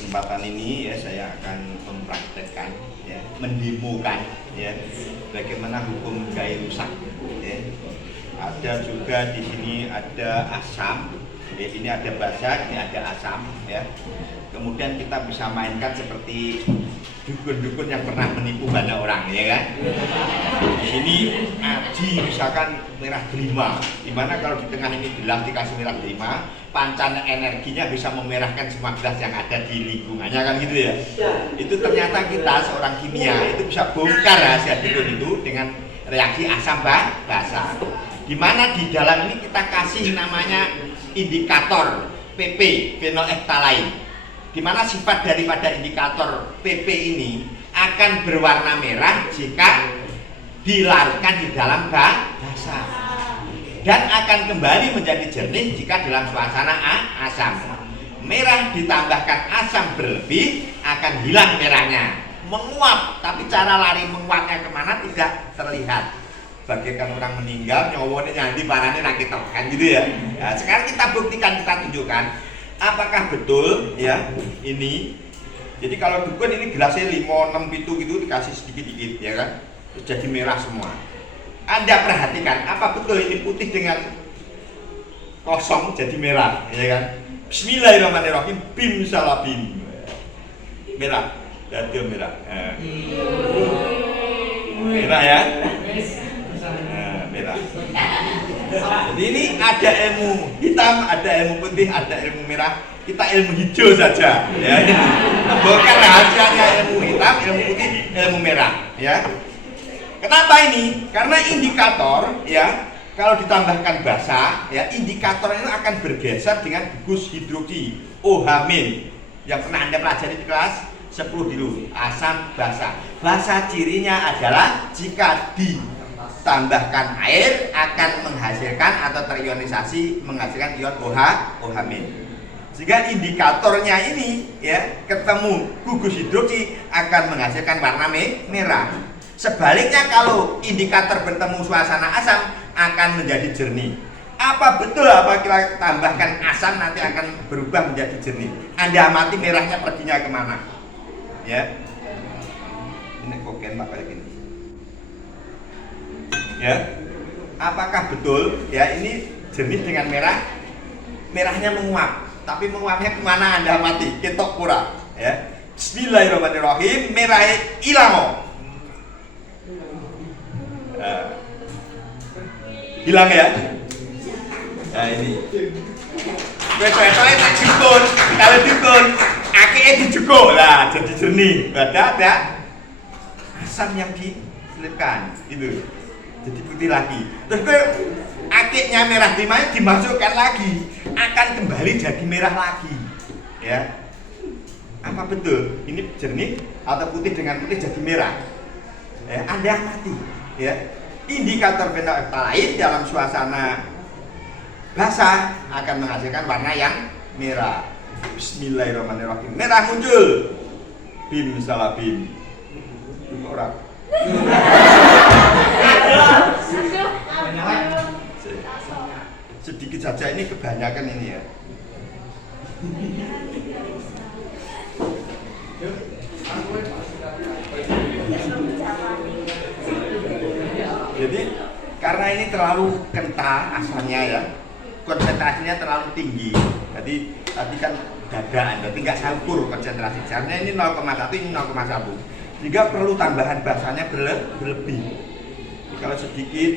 kesempatan ini ya saya akan mempraktekkan ya, mendemokan ya bagaimana hukum gaya rusak ya. Ada juga di sini ada asam ya, ini ada basa, ini ada asam ya. Kemudian kita bisa mainkan seperti dukun-dukun yang pernah menipu banyak orang ya kan. Di sini aji misalkan merah delima, dimana kalau di tengah ini gelas dikasih merah delima, pancaran energinya bisa memerahkan semua gelas yang ada di lingkungannya kan gitu ya. Itu ternyata kita seorang kimia itu bisa bongkar rahasia dukun itu dengan reaksi asam basa. Dimana di dalam ini kita kasih namanya indikator PP, phenolphthalein. Di mana sifat daripada indikator PP ini akan berwarna merah jika dilarutkan di dalam basa dan akan kembali menjadi jernih jika dalam suasana asam. Merah ditambahkan asam berlebih akan hilang merahnya, menguap, tapi cara lari menguapnya kemana tidak terlihat. Bagaikan orang meninggal, nyawanya nyanti parahnya nakit kan gitu ya. Nah, sekarang kita buktikan, kita tunjukkan apakah betul ya ini. Jadi kalau dukun ini gelasnya 5, 6, 7 gitu dikasih sedikit-sedikit ya kan, terus jadi merah semua. Anda perhatikan apa betul ini putih dengan kosong jadi merah ya kan. Bismillahirrahmanirrahim, bim salabim, merah, dada merah, merah ya, merah. Jadi ini ada ilmu hitam, ada ilmu putih, ada ilmu merah. Kita ilmu hijau saja ya. Bukan rahasianya ilmu hitam, ilmu putih, ilmu merah ya. Kenapa ini? Karena indikator ya, kalau ditambahkan basa ya, indikator itu akan bergeser dengan gugus hidroksi OH- yang pernah Anda pelajari di kelas 10 dulu, asam basa. Basa cirinya adalah jika ditambahkan air akan menghasilkan atau terionisasi menghasilkan ion OH-. Sehingga indikatornya ini ya ketemu gugus hidroksi akan menghasilkan warna merah. Sebaliknya kalau indikator bertemu suasana asam akan menjadi jernih. Apa betul apa kita tambahkan asam nanti akan berubah menjadi jernih? Anda amati merahnya perginya kemana? Ya. Ini koken pak kayak gini. Ya, apakah betul ya ini jernih dengan merah, merahnya menguap, tapi menguapnya kemana Anda amati, ketok pura ya. Bismillahirrahmanirrahim, merah hilang hilang ya. Nah ini tak dukun, kalau dukun akhirnya dijuguk lah jadi jernih, ada asam yang diselipkan itu jadi putih lagi. Terus akiknya merah timahnya dimasukkan lagi, akan kembali jadi merah lagi ya. Apa betul ini jernih atau putih dengan putih jadi merah ya? Anda amati ya, indikator phenolphthalein dalam suasana basah akan menghasilkan warna yang merah. Bismillahirrahmanirrahim, merah muncul, bim salabim orang. Sedikit saja ini kebanyakan ini ya. Jadi karena ini terlalu kental asalnya ya, konsentrasinya terlalu tinggi. Jadi tadi kan dada Anda tidak saukur konsentrasi. Seharusnya ini 0,1, ini 0,1. Jika perlu tambahan basanya berlebih. Jadi kalau sedikit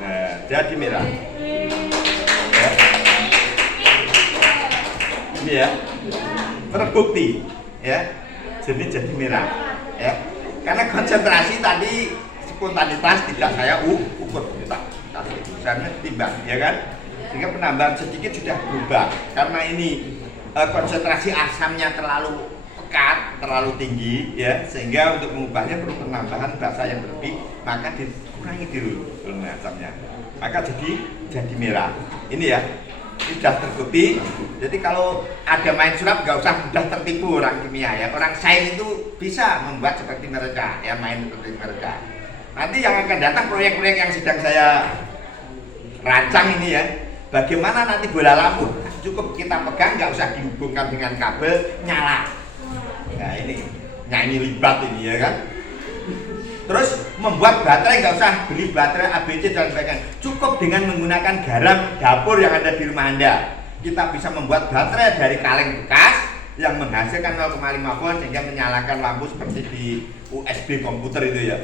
nah, jadi merah ya. Ini ya terbukti ya, jadi merah ya, karena konsentrasi tadi spontanitas tidak saya ukur misalnya timbang ya kan, sehingga penambahan sedikit sudah berubah karena ini konsentrasi asamnya terlalu pekat, terlalu tinggi ya, sehingga untuk mengubahnya perlu penambahan basa yang berlebih, maka dikurangi dulu volume asamnya, maka jadi merah. Ini ya, ini sudah terbukti. Jadi kalau ada main sulap nggak usah mudah tertipu orang kimia ya, orang sains itu bisa membuat seperti mereka ya, main seperti mereka. Nanti yang akan datang proyek-proyek yang sedang saya rancang ini ya, Bagaimana nanti bola lampu? Cukup kita pegang, nggak usah dihubungkan dengan kabel, nyala. Nah ini nyanyi libat ini ya kan. Terus membuat baterai, nggak usah beli baterai ABC dan sebagainya. Cukup dengan menggunakan garam dapur yang ada di rumah Anda. Kita bisa membuat baterai dari kaleng bekas yang menghasilkan 0,5 volt sehingga menyalakan lampu seperti di USB komputer itu ya.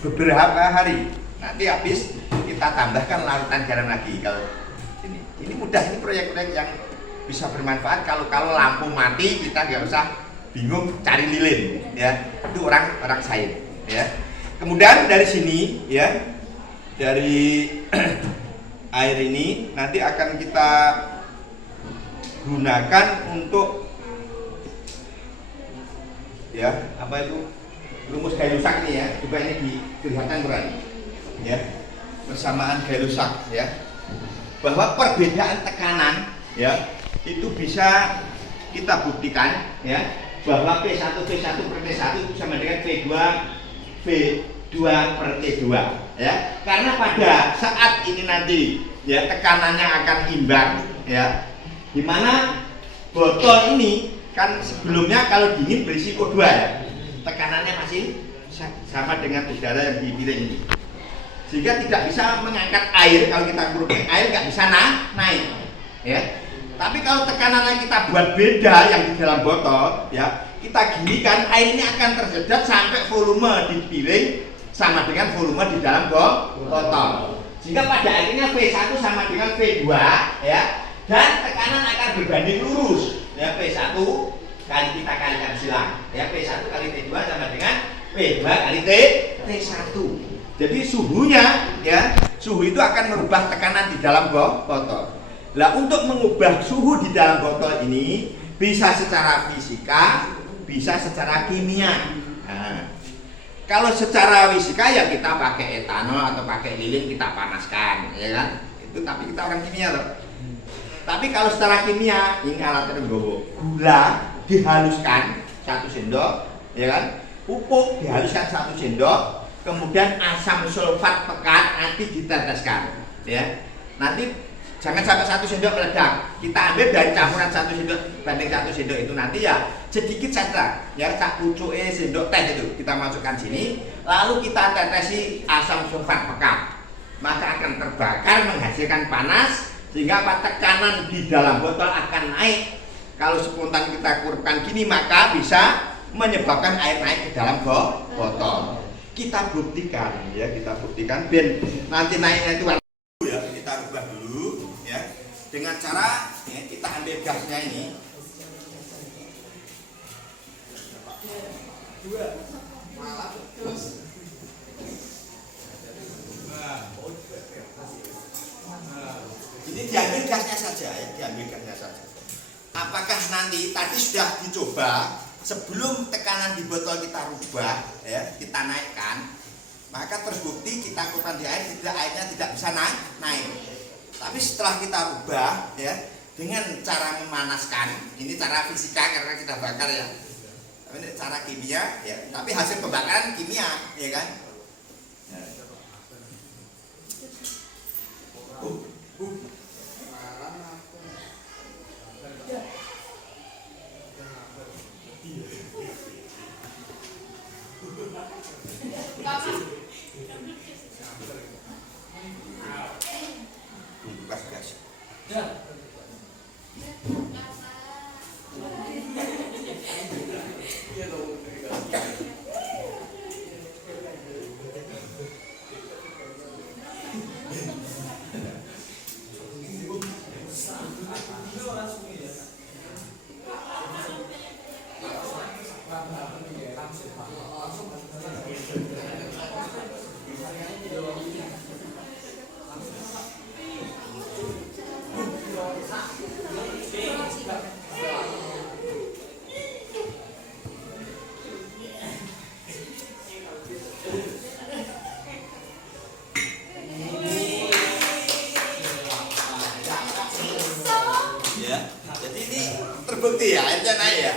Beberapa hari. Nanti habis kita tambahkan larutan garam lagi. Kalau ini mudah, ini proyek-proyek yang bisa bermanfaat. Kalau lampu mati kita nggak usah bingung cari lilin ya. Itu orang sains ya. Kemudian dari sini ya, dari air ini nanti akan kita gunakan untuk ya apa itu rumus gaya rusak ini ya. Coba ini kelihatan berarti ya, persamaan gaya rusak ya, bahwa perbedaan tekanan ya itu bisa kita buktikan ya, bahwa P1 per T1 itu sama dengan V2 per T2 ya. Karena pada saat ini nanti ya tekanannya akan imbang ya, dimana botol ini kan sebelumnya kalau dingin berisi O2 ya, tekanannya masih sama dengan udara yang di piring ini, sehingga tidak bisa mengangkat air. Kalau kita kurupin air nggak bisa naik ya. Tapi kalau tekanannya kita buat beda yang di dalam botol ya, kita ginikan, air ini akan tersedot sampai volume di piring sama dengan volume di dalam botol, sehingga pada akhirnya V1 sama dengan V2 ya, dan tekanan akan berbanding lurus ya. P1 kali kita kalikan silang ya, P1 kali T2 sama dengan P2 kali T1. Jadi suhunya ya, suhu itu akan merubah tekanan di dalam botol. Nah, untuk mengubah suhu di dalam botol ini bisa secara fisika, bisa secara kimia. Nah, kalau secara fisika ya kita pakai etanol atau pakai lilin, kita panaskan ya kan. Itu tapi kita orang kimia loh. Tapi kalau secara kimia, ini alatnya gula dihaluskan 1 sendok ya kan, pupuk dihaluskan 1 sendok, kemudian asam sulfat pekat nanti diteteskan ya. Nanti jangan sampai 1 sendok meledak. Kita ambil dari campuran 1 sendok banding 1 sendok itu nanti ya sedikit saja ya, sak pucuke sendok teh itu kita masukkan sini, lalu kita tetesi asam sulfat pekat, maka akan terbakar menghasilkan panas sehingga tekanan di dalam botol akan naik. Kalau spontan kita kurupkan gini maka bisa menyebabkan air naik ke dalam botol. Kita buktikan ya, kita buktikan biar nanti naiknya itu ya. Kita rubah dulu ya dengan cara ya, kita ambil gasnya ini. Ini diambil gasnya saja ya, diambil gasnya saja. Apakah nanti tadi sudah dicoba sebelum tekanan di botol kita rubah ya, kita naikkan, maka terbukti kita kurupkan di air, airnya tidak bisa naik. Tapi setelah kita rubah ya dengan cara memanaskan, ini cara fisika karena kita bakar ya, ini cara kimia ya, tapi hasil pembakaran kimia ya kan. Terbukti ya, airnya naik ya.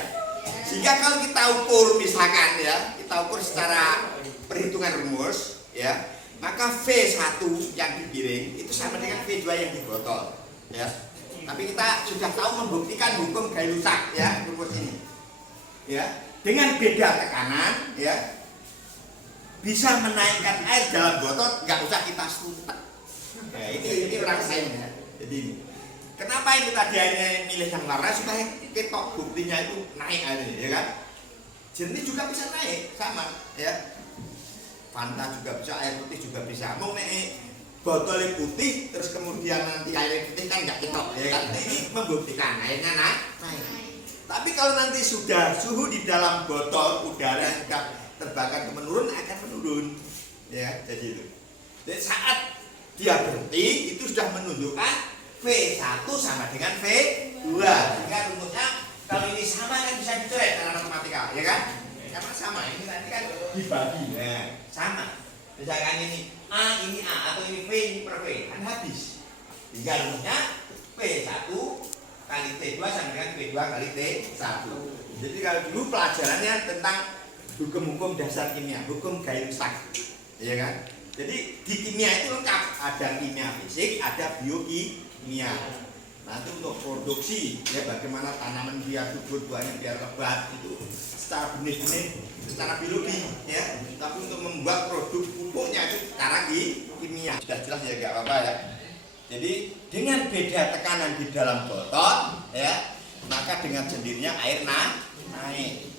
Sehingga kalau kita ukur misalkan ya, kita ukur secara perhitungan rumus ya, maka V1 yang di piring itu sama dengan V2 yang di botol. ya. Tapi kita sudah tahu membuktikan hukum Gay-Lussac ya, rumus ini. Ya, dengan beda tekanan ya bisa menaikkan air dalam botol, nggak usah kita suntak. Ya, ini rasanya. Jadi ini. Kenapa ini tadi hanya milih yang warna supaya ketok buktinya itu naik airnya, ya kan? Jernih juga bisa naik, sama ya. Fanta juga bisa, air putih juga bisa. Mau naik botolnya putih, terus kemudian nanti air putih kan nggak ketok, ya kan? Ini membuktikan airnya naik. Tapi kalau nanti sudah suhu di dalam botol udara yang sudah terbakar menurun akan menurun, ya. Jadi itu. Jadi saat dia berhenti itu sudah menunjukkan V1 sama dengan V2. Sehingga rumusnya kalau ini sama kan bisa dicoret dalam matematika, ya kan? Karena sama, ini nanti kan dibagi, ya, sama. Misalkan ini A, ini A, atau ini V, ini per V, kan habis. Sehingga rumusnya V1 kali T2 sama dengan V2 kali T1. Jadi kalau dulu pelajarannya tentang hukum-hukum dasar kimia, hukum Gay-Lussac, ya kan? Jadi di kimia itu lengkap, ada kimia fisik, ada biokimia. Nanti untuk produksi, ya bagaimana tanaman biar subur, buahnya biar lebat itu secara benih-benih, secara biologi, ya. Tapi untuk membuat produk pupuknya itu secara kimia. Sudah jelas ya, gak apa-apa ya. Jadi dengan beda tekanan di dalam botol, ya, maka dengan sendirinya air naik.